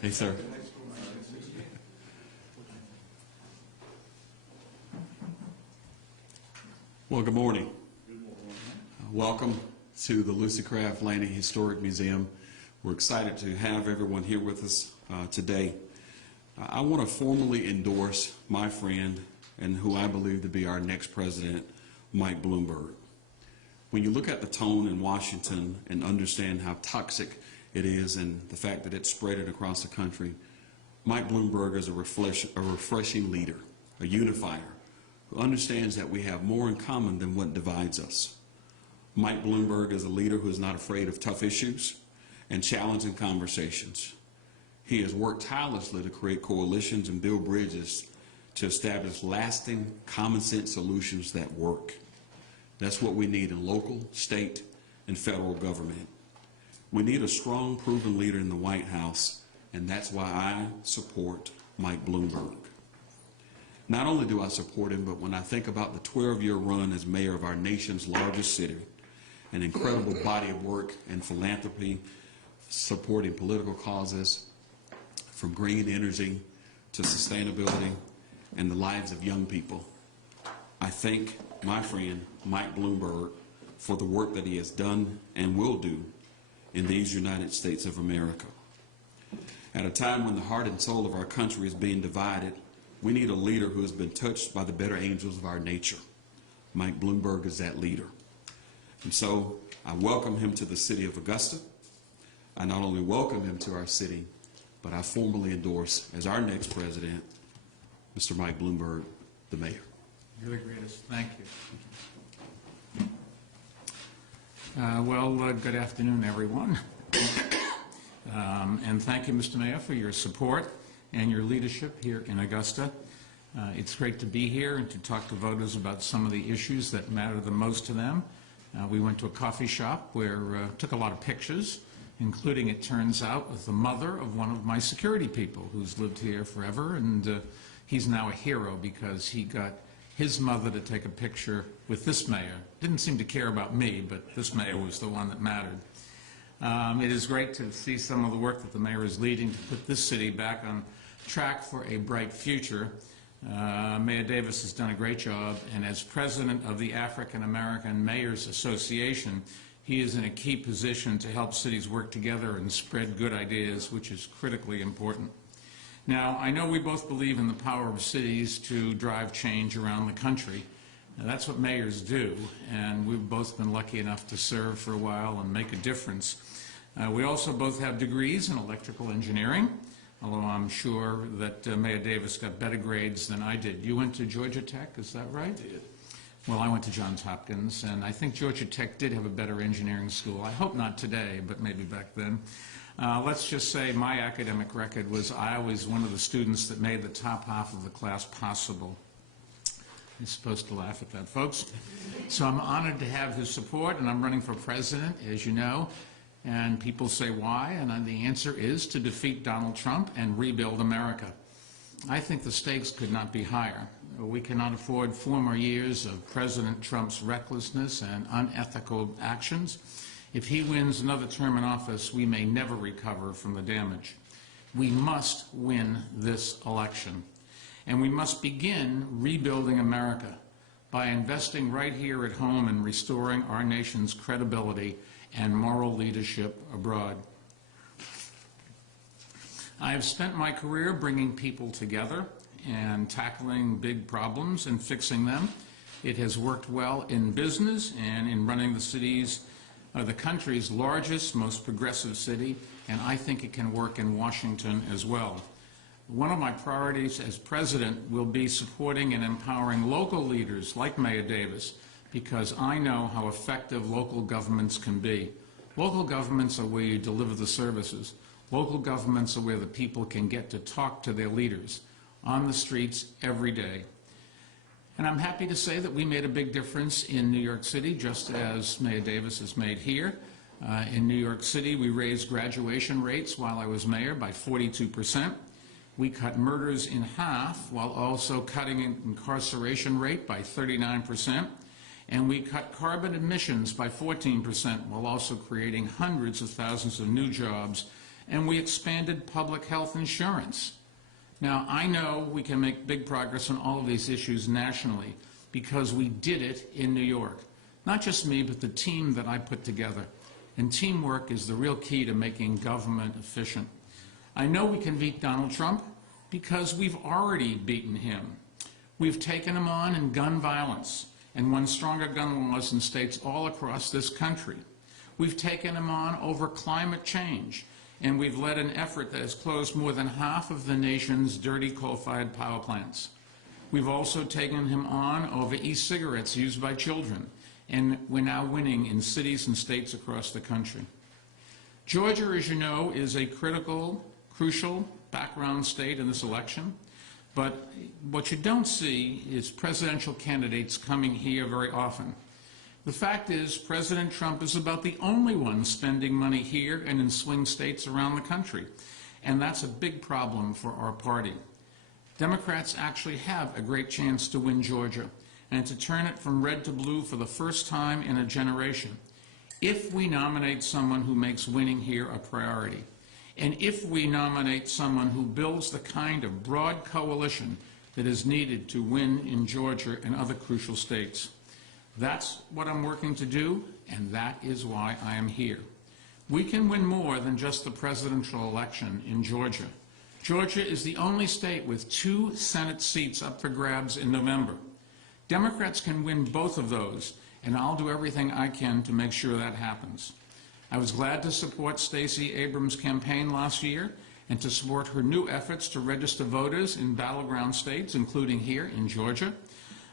Hey, sir. Well, good morning. Welcome to the Lucy Craft Landing Historic Museum. We're excited to have everyone here with us today. I want to formally endorse my friend and who I believe to be our next president, Mike Bloomberg. When you look at the tone in Washington and understand how toxic it is and the fact that it's spread across the country, Mike Bloomberg is a refreshing leader, a unifier, who understands that we have more in common than what divides us. Mike Bloomberg is a leader who is not afraid of tough issues and challenging conversations. He has worked tirelessly to create coalitions and build bridges to establish lasting, common-sense solutions that work. That's what we need in local, state, and federal government. We need a strong, proven leader in the White House, and that's why I support Mike Bloomberg. Not only do I support him, but when I think about the 12-year run as mayor of our nation's largest city, an incredible body of work and philanthropy supporting political causes, from green energy to sustainability and the lives of young people, I thank my friend Mike Bloomberg for the work that he has done and will do in these United States of America. At a time when the heart and soul of our country is being divided, we need a leader who has been touched by the better angels of our nature. Mike Bloomberg is that leader. And so I welcome him to the city of Augusta. I not only welcome him to our city, but I formally endorse as our next president, Mr. Mike Bloomberg, the mayor. You're the greatest. Thank you. Good afternoon, everyone. And thank you, Mr. Mayor, for your support and your leadership here in Augusta. It's great to be here and to talk to voters about some of the issues that matter the most to them. We went to a coffee shop where took a lot of pictures, including, it turns out, with the mother of one of my security people who's lived here forever, and he's now a hero because he got his mother to take a picture with this mayor. Didn't seem to care about me, but this mayor was the one that mattered. It is great to see some of the work that the mayor is leading to put this city back on track for a bright future. Mayor Davis has done a great job, and as president of the African American Mayors Association, he is in a key position to help cities work together and spread good ideas, which is critically important. Now, I know we both believe in the power of cities to drive change around the country. Now, that's what mayors do, and we've both been lucky enough to serve for a while and make a difference. We also both have degrees in electrical engineering, although I'm sure that Mayor Davis got better grades than I did. You went to Georgia Tech, is that right? I did. Well, I went to Johns Hopkins, and I think Georgia Tech did have a better engineering school. I hope not today, but maybe back then. Let's just say my academic record was I was one of the students that made the top half of the class possible. You're supposed to laugh at that, folks. So I'm honored to have his support, and I'm running for president, as you know. And people say why, and the answer is to defeat Donald Trump and rebuild America. I think the stakes could not be higher. We cannot afford 4 more years of President Trump's recklessness and unethical actions. If he wins another term in office, we may never recover from the damage. We must win this election. And we must begin rebuilding America by investing right here at home and restoring our nation's credibility and moral leadership abroad. I have spent my career bringing people together and tackling big problems and fixing them. It has worked well in business and in running the country's largest, most progressive city, and I think it can work in Washington as well. One of my priorities as president will be supporting and empowering local leaders like Mayor Davis, because I know how effective local governments can be. Local governments are where you deliver the services. Local governments are where the people can get to talk to their leaders on the streets every day. And I'm happy to say that we made a big difference in New York City, just as Mayor Davis has made here. In New York City, we raised graduation rates while I was mayor by 42%. We cut murders in half while also cutting incarceration rate by 39%. And we cut carbon emissions by 14% while also creating hundreds of thousands of new jobs and we expanded public health insurance. Now, I know we can make big progress on all of these issues nationally because we did it in New York. Not just me, but the team that I put together. And teamwork is the real key to making government efficient. I know we can beat Donald Trump because we've already beaten him. We've taken him on in gun violence and won stronger gun laws in states all across this country. We've taken him on over climate change, and we've led an effort that has closed more than half of the nation's dirty coal-fired power plants. We've also taken him on over e-cigarettes used by children, and we're now winning in cities and states across the country. Georgia, as you know, is a crucial background state in this election, but what you don't see is presidential candidates coming here very often. The fact is, President Trump is about the only one spending money here and in swing states around the country, and that's a big problem for our party. Democrats actually have a great chance to win Georgia and to turn it from red to blue for the first time in a generation, if we nominate someone who makes winning here a priority, and if we nominate someone who builds the kind of broad coalition that is needed to win in Georgia and other crucial states. That's what I'm working to do, and that is why I am here. We can win more than just the presidential election in Georgia. Georgia is the only state with 2 Senate seats up for grabs in November. Democrats can win both of those, and I'll do everything I can to make sure that happens. I was glad to support Stacey Abrams' campaign last year and to support her new efforts to register voters in battleground states, including here in Georgia.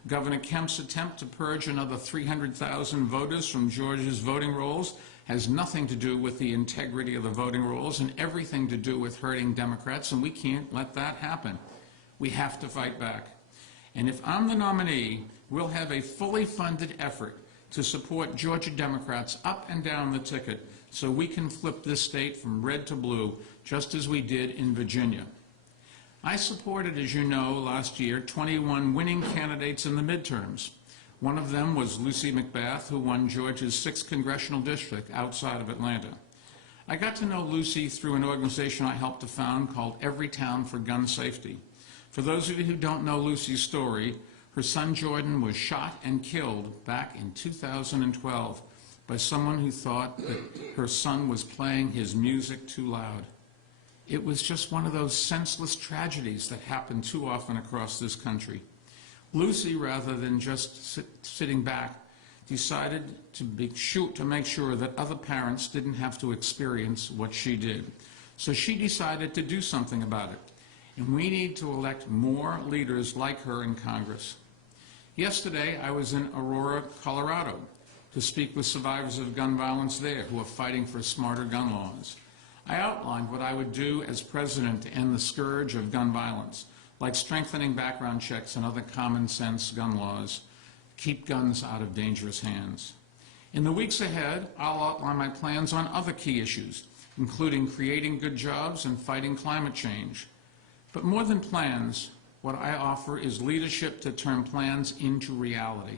Governor Kemp's attempt to purge another 300,000 voters from Georgia's voting rolls has nothing to do with the integrity of the voting rolls and everything to do with hurting Democrats, and we can't let that happen. We have to fight back. And if I'm the nominee, we'll have a fully funded effort to support Georgia Democrats up and down the ticket so we can flip this state from red to blue, just as we did in Virginia. I supported, as you know, last year, 21 winning candidates in the midterms. One of them was Lucy McBath, who won Georgia's 6th congressional district outside of Atlanta. I got to know Lucy through an organization I helped to found called Every Town for Gun Safety. For those of you who don't know Lucy's story, her son Jordan was shot and killed back in 2012 by someone who thought that her son was playing his music too loud. It was just one of those senseless tragedies that happen too often across this country. Lucy, rather than just sitting back, decided to make sure that other parents didn't have to experience what she did. So she decided to do something about it. And we need to elect more leaders like her in Congress. Yesterday, I was in Aurora, Colorado, to speak with survivors of gun violence there who are fighting for smarter gun laws. I outlined what I would do as president to end the scourge of gun violence, like strengthening background checks and other common-sense gun laws, keep guns out of dangerous hands. In the weeks ahead, I'll outline my plans on other key issues, including creating good jobs and fighting climate change. But more than plans, what I offer is leadership to turn plans into reality.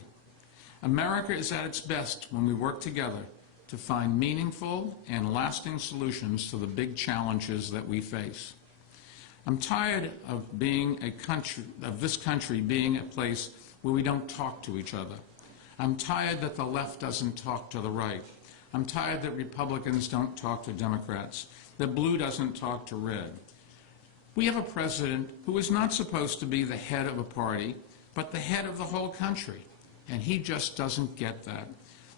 America is at its best when we work together to find meaningful and lasting solutions to the big challenges that we face. I'm tired of this country being a place where we don't talk to each other. I'm tired that the left doesn't talk to the right. I'm tired that Republicans don't talk to Democrats, that blue doesn't talk to red. We have a president who is not supposed to be the head of a party, but the head of the whole country, and he just doesn't get that.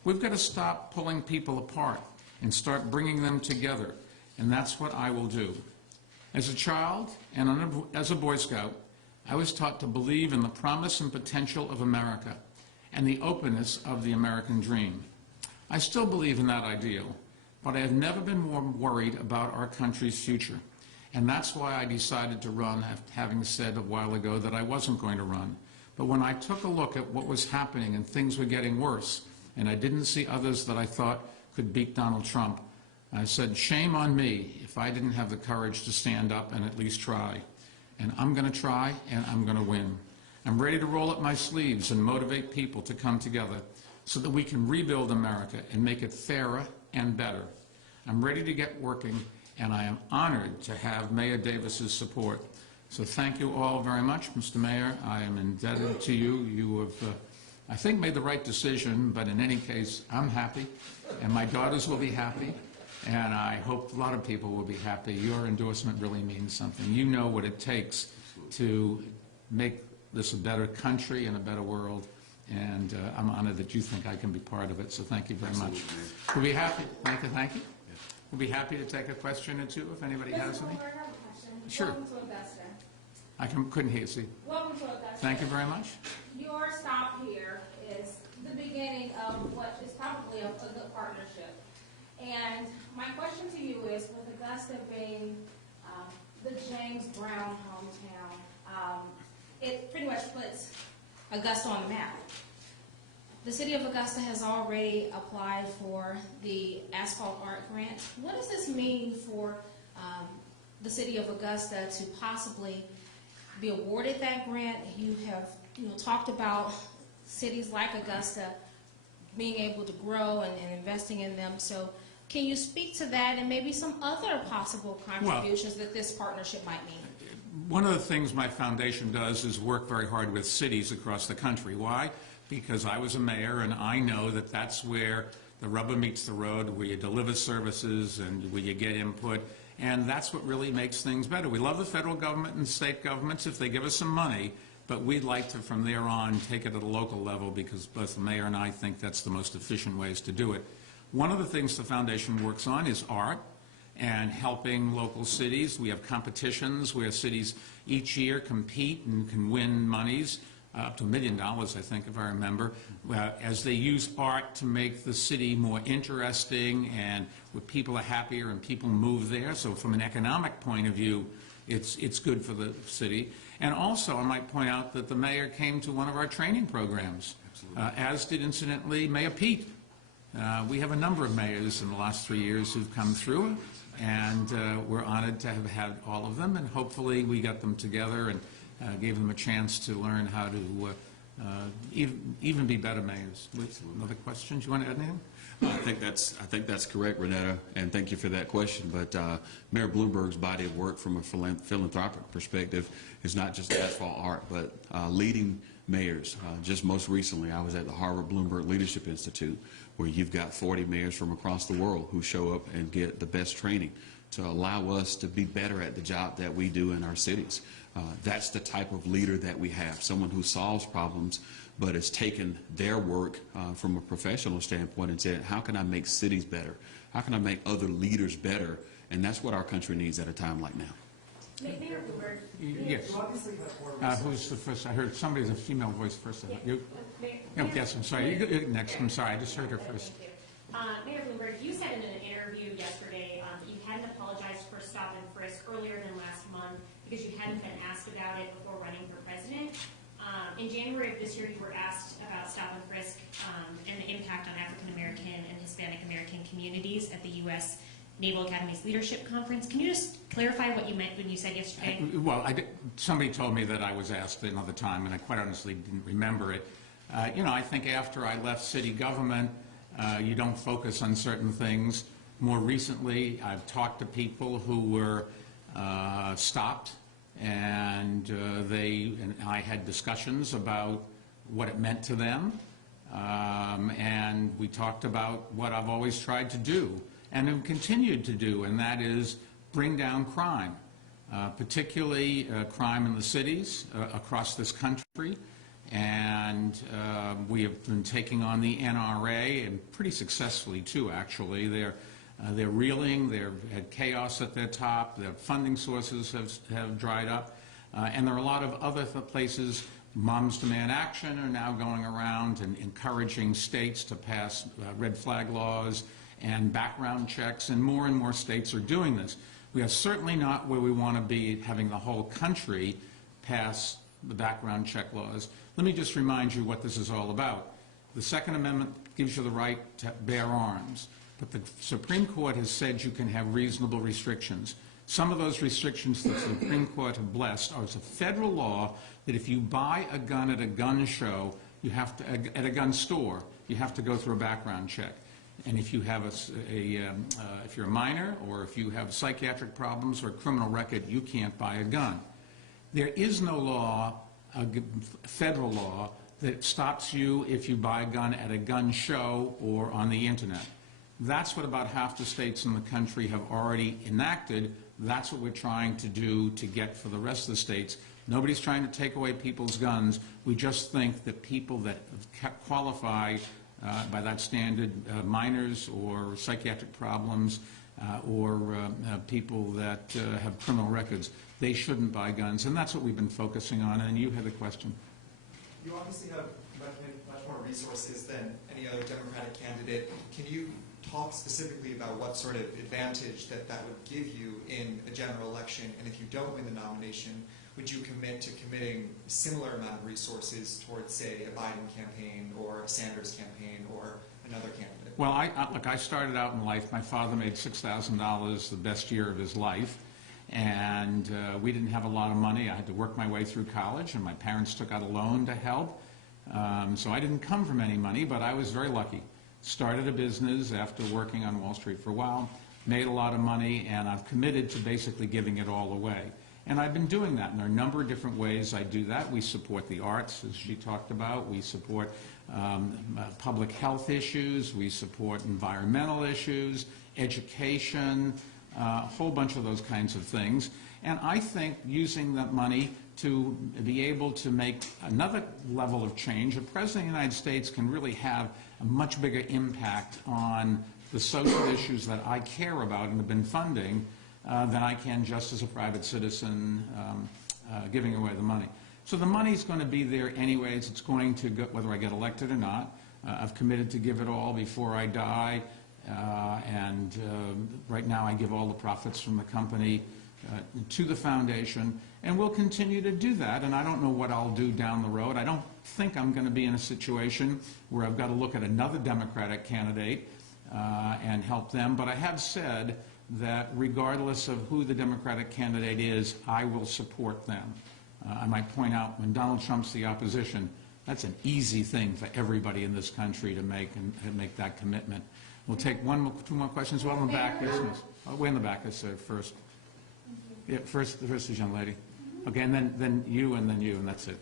We've got to stop pulling people apart and start bringing them together, and that's what I will do. As a child and as a Boy Scout, I was taught to believe in the promise and potential of America and the openness of the American dream. I still believe in that ideal, but I have never been more worried about our country's future. And that's why I decided to run, having said a while ago that I wasn't going to run. But when I took a look at what was happening and things were getting worse, and I didn't see others that I thought could beat Donald Trump, I said, shame on me if I didn't have the courage to stand up and at least try. And I'm going to try, and I'm going to win. I'm ready to roll up my sleeves and motivate people to come together so that we can rebuild America and make it fairer and better. I'm ready to get working, and I am honored to have Mayor Davis's support. So thank you all very much, Mr. Mayor. I am indebted to you. You have, I think, made the right decision, but in any case, I'm happy, and my daughters will be happy, and I hope a lot of people will be happy. Your endorsement really means something. You know what it takes to make this a better country and a better world, and I'm honored that you think I can be part of it, so thank you very much. We'll be happy. Thank you. We'll be happy to take a question or two if anybody has any. I have a question. Sure. Welcome to Augusta. I couldn't hear you. See. Welcome to Augusta. Thank you very much. Your stop here is the beginning of what is probably a good partnership. And my question to you is, with Augusta being the James Brown hometown, it pretty much puts Augusta on the map. The city of Augusta has already applied for the asphalt art grant. What does this mean for the city of Augusta to possibly be awarded that grant? You have talked about cities like Augusta being able to grow and investing in them. So can you speak to that and maybe some other possible contributions that this partnership might mean? One of the things my foundation does is work very hard with cities across the country. Why? Because I was a mayor, and I know that that's where the rubber meets the road, where you deliver services and where you get input, and that's what really makes things better. We love the federal government and state governments if they give us some money, but we'd like to, from there on, take it at a local level because both the mayor and I think that's the most efficient ways to do it. One of the things the foundation works on is art and helping local cities. We have competitions where cities each year compete and can win monies. Up to $1 million, I think, if I remember, as they use art to make the city more interesting and where people are happier and people move there. So from an economic point of view, it's good for the city. And also, I might point out that the mayor came to one of our training programs, as did, incidentally, Mayor Pete. We have a number of mayors in the last 3 years who've come through, and we're honored to have had all of them, and hopefully we got them together and gave them a chance to learn how to even be better mayors. Other questions? You want to add anything? I think that's correct, Renetta, and thank you for that question. But Mayor Bloomberg's body of work from a philanthropic perspective is not just asphalt art, but leading mayors. Just most recently, I was at the Harvard Bloomberg Leadership Institute, where you've got 40 mayors from across the world who show up and get the best training to allow us to be better at the job that we do in our cities. That's the type of leader that we have, someone who solves problems but has taken their work from a professional standpoint and said, how can I make cities better? How can I make other leaders better? And that's what our country needs at a time like now. Mayor Bloomberg. Yes. Who's the first? I heard somebody's a female voice first. You? Yes, I'm sorry. You next. I'm sorry. I just heard her first. Mayor Bloomberg, you said in an interview yesterday that you hadn't apologized for stop and frisk earlier than last month because you hadn't been asked about it before running for president. In January of this year, you were asked about stop and frisk and the impact on African American and Hispanic American communities at the U.S. Naval Academy's Leadership Conference. Can you just clarify what you meant when you said yesterday? Well, somebody told me that I was asked another time, and I quite honestly didn't remember it. I think after I left city government, you don't focus on certain things. More recently, I've talked to people who were stopped, and I had discussions about what it meant to them, and we talked about what I've always tried to do and have continued to do, and that is bring down crime, particularly crime in the cities across this country. And we have been taking on the NRA, and pretty successfully too, actually. They're reeling, they've had chaos at their top, their funding sources have dried up, and there are a lot of other places. Moms Demand Action are now going around and encouraging states to pass red flag laws and background checks, and more states are doing this. We are certainly not where we want to be, having the whole country pass the background check laws. Let me just remind you what this is all about. The Second Amendment gives you the right to bear arms, but the Supreme Court has said you can have reasonable restrictions. Some of those restrictions that the Supreme Court have blessed are as a federal law that if you buy a gun at a gun show, you have to, at a gun store, you have to go through a background check. And if you have if you're a minor, or if you have psychiatric problems or a criminal record, you can't buy a gun. There is no law, federal law, that stops you if you buy a gun at a gun show or on the internet. That's what about half the states in the country have already enacted. That's what we're trying to do to get for the rest of the states. Nobody's trying to take away people's guns. We just think that people that qualify by that standard, minors or psychiatric problems or people that have criminal records, they shouldn't buy guns. And that's what we've been focusing on. And you had a question. You obviously have much more resources than any other Democratic candidate. Can you talk specifically about what sort of advantage that would give you in a general election? And if you don't win the nomination, would you commit to committing a similar amount of resources towards, say, a Biden campaign or a Sanders campaign or another candidate? Well, look, I started out in life. My father made $6,000 the best year of his life. And we didn't have a lot of money. I had to work my way through college, and my parents took out a loan to help. So I didn't come from any money, but I was very lucky. Started a business after working on Wall Street for a while, made a lot of money, and I've committed to basically giving it all away. And I've been doing that, and there are a number of different ways I do that. We support the arts, as she talked about. We support public health issues. We support environmental issues, education, a whole bunch of those kinds of things. And I think using that money to be able to make another level of change, a president of the United States can really have a much bigger impact on the social issues that I care about and have been funding than I can just as a private citizen giving away the money. So the money's going to be there anyways. It's going to go, whether I get elected or not. I've committed to give it all before I die. Right now I give all the profits from the company to the foundation, and we'll continue to do that. And I don't know what I'll do down the road. I don't think I'm going to be in a situation where I've got to look at another Democratic candidate and help them. But I have said that regardless of who the Democratic candidate is, I will support them. I might point out, when Donald Trump's the opposition, that's an easy thing for everybody in this country to make and make that commitment. We'll take two more questions. Well, in the back, yes, miss. Way in the back is first. Yeah, first is young lady. Okay, and then you, and that's it.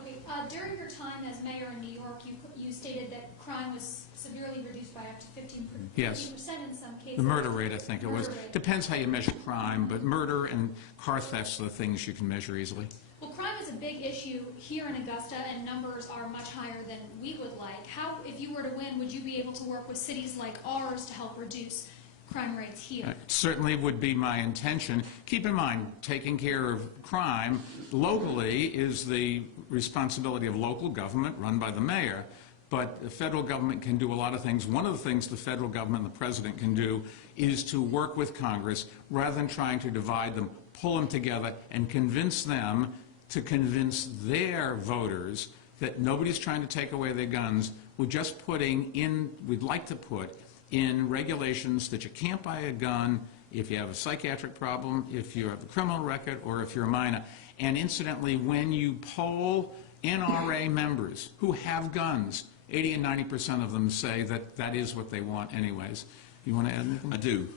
Okay, during your time as mayor in New York, you stated that crime was severely reduced by up to 15% Yes. in some cases. The murder rate, I think it was. Depends how you measure crime, but murder and car thefts are the things you can measure easily. Well, crime is a big issue here in Augusta, and numbers are much higher than we would like. How, if you were to win, would you be able to work with cities like ours to help reduce crime rates here? It certainly would be my intention. Keep in mind, taking care of crime locally is the responsibility of local government run by the mayor. But the federal government can do a lot of things. One of the things the federal government and the president can do is to work with Congress rather than trying to divide them, pull them together and convince them to convince their voters that nobody's trying to take away their guns. We're just we'd like to put in regulations that you can't buy a gun if you have a psychiatric problem, if you have a criminal record, or if you're a minor. And incidentally, when you poll NRA members who have guns, 80 and 90% of them say that that is what they want anyways. You want to add anything? I do.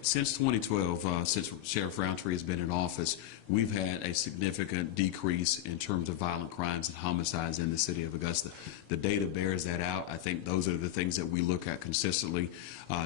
Since 2012, since Sheriff Roundtree has been in office, we've had a significant decrease in terms of violent crimes and homicides in the city of Augusta. The data bears that out. I think those are the things that we look at consistently.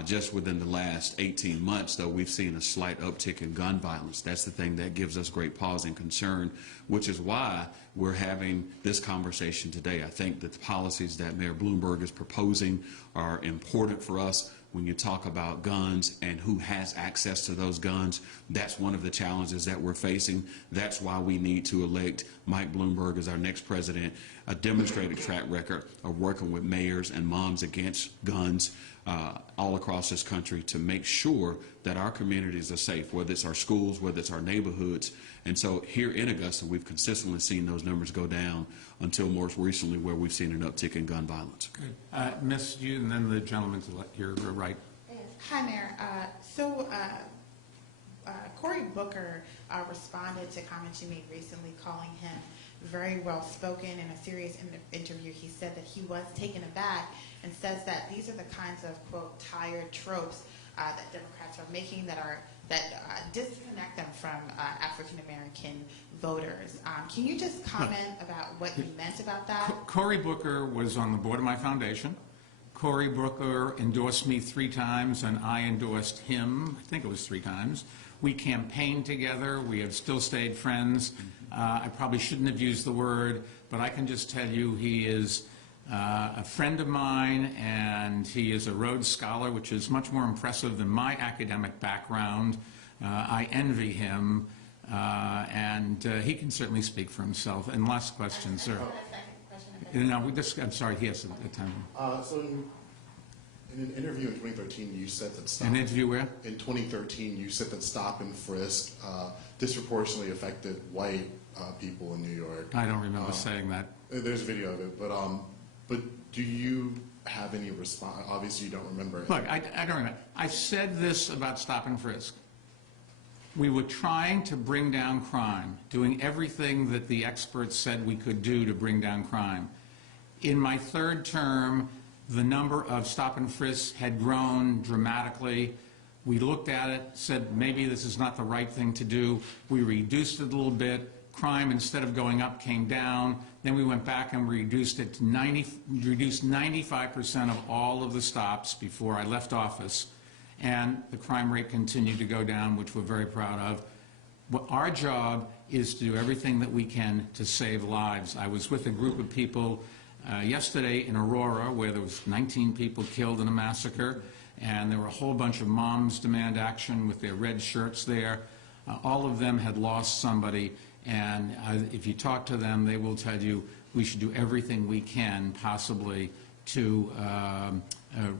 Just within the last 18 months, though, we've seen a slight uptick in gun violence. That's the thing that gives us great pause and concern, which is why we're having this conversation today. I think that the policies that Mayor Bloomberg is proposing are important for us. When you talk about guns and who has access to those guns, that's one of the challenges that we're facing. That's why we need to elect Mike Bloomberg as our next president, a demonstrated track record of working with mayors and moms against guns all across this country to make sure that our communities are safe, whether it's our schools, whether it's our neighborhoods. And so here in Augusta, we've consistently seen those numbers go down until more recently where we've seen an uptick in gun violence. Good. Miss, you, and then the gentleman to your right. Hi, Mayor. Cory Booker responded to comments you made recently, calling him very well spoken. In a serious interview, he said that he was taken aback and says that these are the kinds of, quote, tired tropes that Democrats are making that disconnect them from African American voters. Can you just comment about what you meant about that? Cory Booker was on the board of my foundation. Cory Booker endorsed me 3 times, and I endorsed him, I think it was 3 times. We campaigned together. We have still stayed friends. I probably shouldn't have used the word, but I can just tell you he is a friend of mine, and he is a Rhodes Scholar, which is much more impressive than my academic background. I envy him, and he can certainly speak for himself. And last question, sir. No, I'm sorry, he has a time. So in an interview in 2013, you said that stop. An interview where? In 2013, you said that stop and frisk disproportionately affected white people in New York. I don't remember saying that. There's a video of it, but do you have any response? Obviously, you don't remember it. Look, I don't remember. I said this about stop and frisk. We were trying to bring down crime, doing everything that the experts said we could do to bring down crime. In my 3rd term, the number of stop and frisks had grown dramatically. We looked at it, said maybe this is not the right thing to do. We reduced it a little bit. Crime, instead of going up, came down. Then we went back and reduced it to 95% of all of the stops before I left office. And the crime rate continued to go down, which we're very proud of. Our job is to do everything that we can to save lives. I was with a group of people yesterday in Aurora, where there was 19 people killed in a massacre, and there were a whole bunch of moms demand action with their red shirts there. All of them had lost somebody, and if you talk to them, they will tell you we should do everything we can possibly to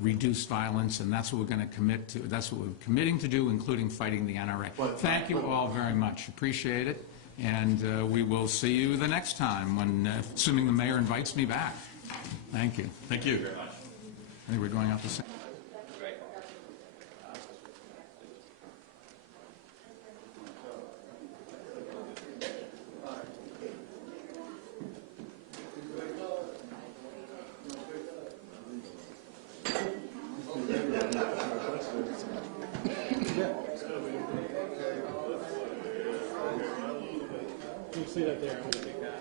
reduce violence, and that's what we're going to commit to. That's what we're committing to do, including fighting the NRA. Thank you all very much. Appreciate it. And we will see you the next time, when, assuming the mayor invites me back. Thank you. Thank you. I think we're going out the same. You see that there? I'm going to take that.